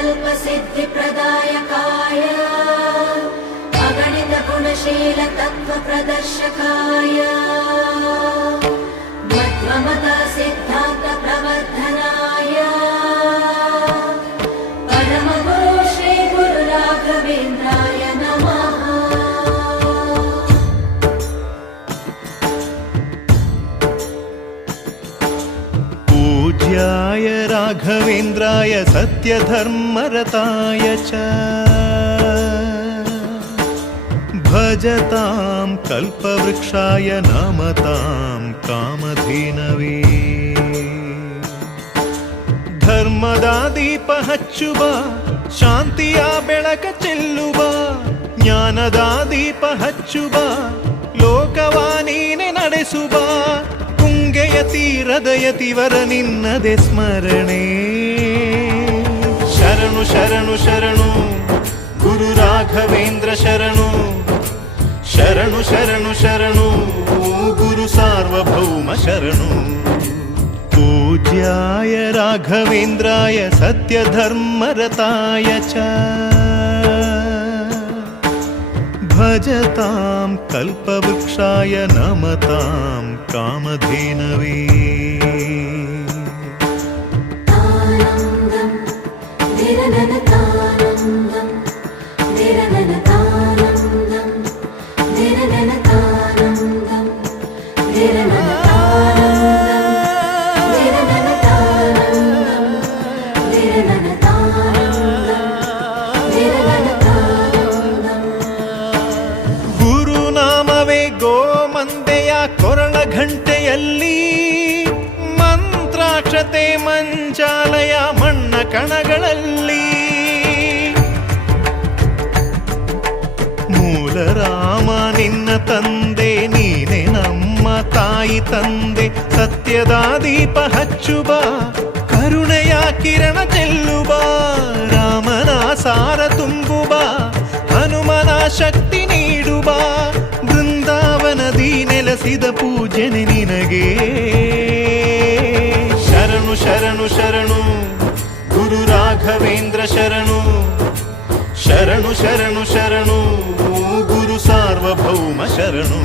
कल्पसिद्धिप्रदायकाय अगणितगुणशीलतत्त्वप्रदर्शकाय मध्वमता सिद्धान्तप्रवर्धनाय परमगुरु श्री गुरु राघवेन्द्राय नमः। पूज्याय राघवेन्द्राय सत्यधर्मरताय च भजतां कल्पवृक्षाय नमतां कामधेनवे। ಧರ್ಮದ ದೀಪ ಹಚ್ಚುವ ಶಾಂತಿಯ ಬೆಳಕ ಚೆಲ್ಲುವ ಜ್ಞಾನದ ದೀಪ ಹಚ್ಚುವ ಲೋಕವ ನೀನೆ ನಡೆಸುವ ತುಂಗೆಯ ತೀರದ ಯತಿವರ ನಿನ್ನದೆ ಸ್ಮರಣೆ ಶರಣು ಶರಣು ಶರಣು ಗುರು ರಾಘವೇಂದ್ರ ಶರಣು ಶರಣು ಶರಣು ಶರಣು ಗುರು ಸಾರ್ವಭೌಮ ಶರಣು। पूज्याय राघवेन्द्राय सत्यधर्मरताय च भजतां कल्पवृक्षाय नमतां कामधेनवे। ಗುರುನಾಮವೇ ಗೋಮಂದೆಯ ಕೊರಳ ಘಂಟೆಯಲ್ಲಿ ಮಂತ್ರಾಕ್ಷತೆ ಮಂಚಾಲಯ ಮಣ್ಣ ಕಣಗಳಲ್ಲಿ ಮೂಲ ರಾಮ ನಿನ್ನ ತಂದೆ ನೀನೆ ನಮ್ಮ ತಾಯಿ ತಂದೆ ಸತ್ಯದ ದೀಪ ಹಚ್ಚುವ ಕರುಣೆಯ ಕಿರಣ ಚೆಲ್ಲುವ ರಾಮನ ಸಾರ ತುಂಬುವ ಹನುಮನ ಶಕ್ತಿ ನೀಡುವ ಬೃಂದಾವನದಿ ನೆಲೆಸಿದ ಪೂಜನೆ ನಿನಗೆ ಶರಣು ಶರಣು ಶರಣು ಗುರು ರಾಘವೇಂದ್ರ ಶರಣು ಶರಣು ಶರಣು ಶರಣು ಗುರು ಸಾರ್ವಭೌಮ ಶರಣು।